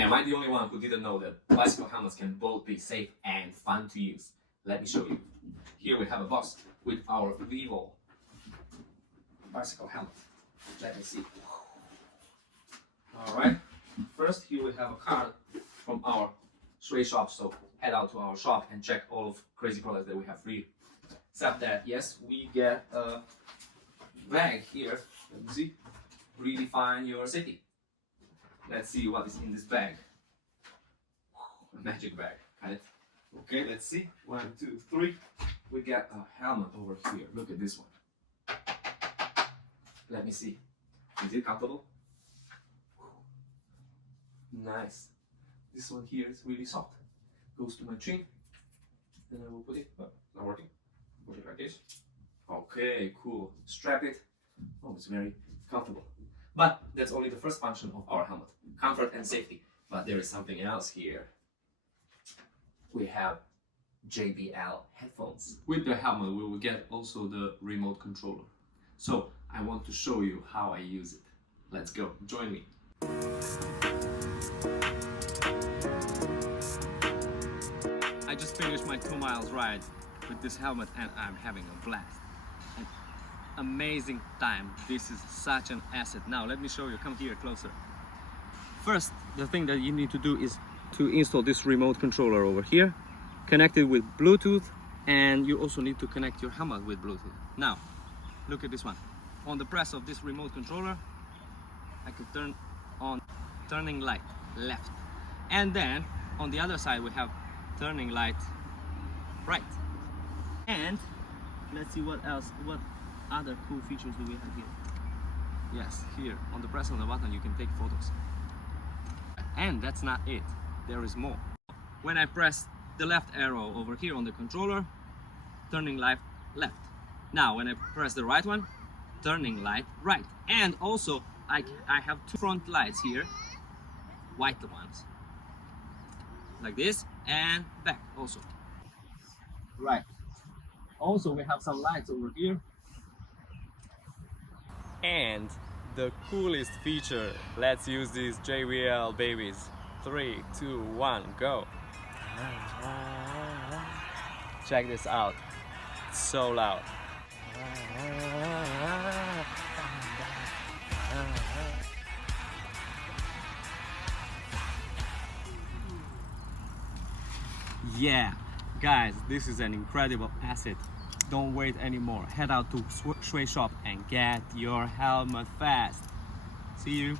Am I the only one who didn't know that bicycle helmets can both be safe and fun to use? Let me show you. Here we have a box with our LIVALL bicycle helmet. Let me see. Alright, first here we have a card from our SchwayShop, so head out to our shop and check all of crazy products that we have for you. Except that, yes, we get a bag here. Let me see. Redefine your city. Let's see what is in this bag. A magic bag, got it? Okay, let's see. 1, 2, 3. We got a helmet over here. Look at this one. Let me see. Is it comfortable? Nice. This one here is really soft. Goes to my chin. Then I will put it. Oh, not working. Put it like this. Okay, cool. Strap it. Oh, it's very comfortable. But that's only the first function of our helmet. Comfort and safety. But there is something else here. We have JBL headphones. With the helmet we will get also the remote controller. So I want to show you how I use it. Let's go, join me. I just finished my 2 miles ride with this helmet and I'm having a blast. An amazing time. This is such an asset. Now let me show you, come here closer. First, the thing that you need to do is to install this remote controller over here, connect it with Bluetooth, and you also need to connect your helmet with Bluetooth. Now, look at this one. On the press of this remote controller, I can turn on turning light left. And then on the other side we have turning light right. And let's see what else, what other cool features do we have here. Yes, here on the press on the button you can take photos. And that's not it, there is more. When I press the left arrow over here on the controller, turning light left. Now when I press the right one, turning light right. And also I have 2 front lights here, white ones, like this, and back also. Right. Also we have some lights over here. And the coolest feature, let's use these JBL babies. 3, 2, 1, go. Check this out, it's so loud. Yeah, guys, this is an incredible asset. Don't wait anymore. Head out to SchwayShop and get your helmet fast. See you.